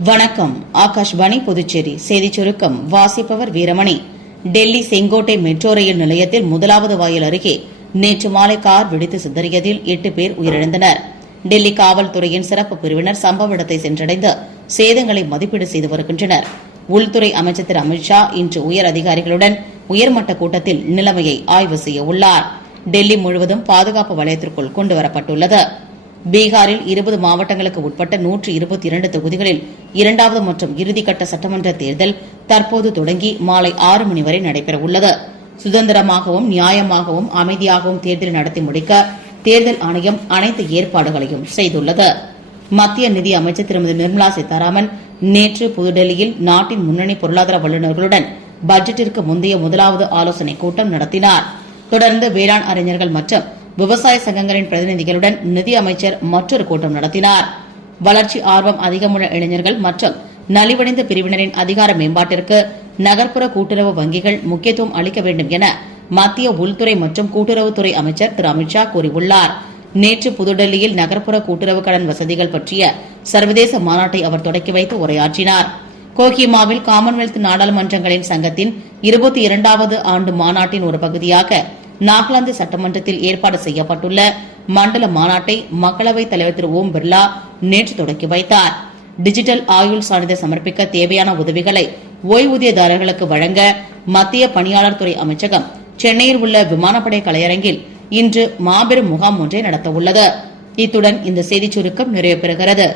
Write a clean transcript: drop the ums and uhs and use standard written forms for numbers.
வணக்கம். ஆகாஷ்வாணி புதுச்சேரி செய்திச் சுருக்கம் வாசிப்பவர் வீரமணி. டெல்லி செங்கோட்டை மெட்ரோ ரயில் நிலையத்தில் முதலாவது வாயில் அருகே நேற்று மாலை கார் வெடித்து சிதறியதில் 8 பேர் உயிரிழந்தனர். டெல்லி காவல்துறையின் சிறப்பு பிரிவினர் சம்பவ இடத்தை சென்றடைந்து சேதங்களை மதிப்பீடு செய்து வருகின்றனர். உள்துறை அமைச்சர் திரு அமித்ஷா இன்று உயர் அதிகாரிகளுடன் உயர்மட்ட கூட்டத்தில் நிலைமையை ஆய்வு செய்ய உள்ளார். டெல்லி முழுவதும் பாதுகாப்பு வலயத்திற்குள் கொண்டுவரப்பட்டுள்ளது. பீகாரில் 20 மாவட்டங்களுக்கு உட்பட்ட 122 தொகுதிகளில் இரண்டாவது மற்றும் இறுதிக்கட்ட சட்டமன்ற தேர்தல் தற்போது தொடங்கி மாலை 6 மணி வரை நடைபெறவுள்ளது. சுதந்திரமாகவும் நியாயமாகவும் அமைதியாகவும் தேர்தலை நடத்தி முடிக்க தேர்தல் ஆணையம் அனைத்து ஏற்பாடுகளையும் செய்துள்ளது. மத்திய நிதி அமைச்சர் திருமதி நிர்மலா சீதாராமன் நேற்று புதுடெல்லியில் நாட்டின் முன்னணி பொருளாதார வல்லுநர்களுடன் பட்ஜெட்டிற்கு முந்தைய முதலாவது ஆலோசனைக் கூட்டம் நடத்தினார். தொடர்ந்து வேளாண் அறிஞர்கள் மற்றும் விவசாய சங்கங்களின் பிரதிநிதிகளுடன் நிதி அமைச்சர் மற்றொரு கூட்டம் நடத்தினார். வளர்ச்சி ஆர்வம் அதிகமுள்ள இளைஞர்கள் மற்றும் நலிவடைந்த பிரிவினரின் அதிகார மேம்பாட்டிற்கு நகர்ப்புற கூட்டுறவு வங்கிகள் முக்கியத்துவம் அளிக்க வேண்டும் என மத்திய உள்துறை மற்றும் கூட்டுறவுத்துறை அமைச்சர் திரு அமித்ஷா கூறியுள்ளார். நேற்று புதுடெல்லியில் நகர்ப்புற கூட்டுறவு கடன் வசதிகள் பற்றிய சர்வதேச மாநாட்டை அவர் தொடக்கி வைத்து உரையாற்றினார். கோஹிமாவில் காமன்வெல்த் நாடாளுமன்றங்களின் சங்கத்தின் 22வது ஆண்டு மாநாட்டின் ஒரு பகுதியாக நாகாலாந்து சட்டமன்றத்தில் ஏற்பாடு செய்யப்பட்டுள்ள மண்டல மாநாட்டை மக்களவைத் தலைவர் திரு ஓம் பிர்லா நேற்று தொடக்கி வைத்தார். டிஜிட்டல் ஆயுள் சான்றிதழ் சமர்ப்பிக்க தேவையான உதவிகளை ஓய்வூதியதாரர்களுக்கு வழங்க மத்திய பணியாளர் துறை அமைச்சகம் சென்னையில் உள்ள விமானப்படை கலையரங்கில் இன்று மாபெரும் முகாம் ஒன்றை நடத்தவுள்ளது. இத்துடன் இந்த செய்திச் சுருக்கம் நிறைவு பெறுகிறது.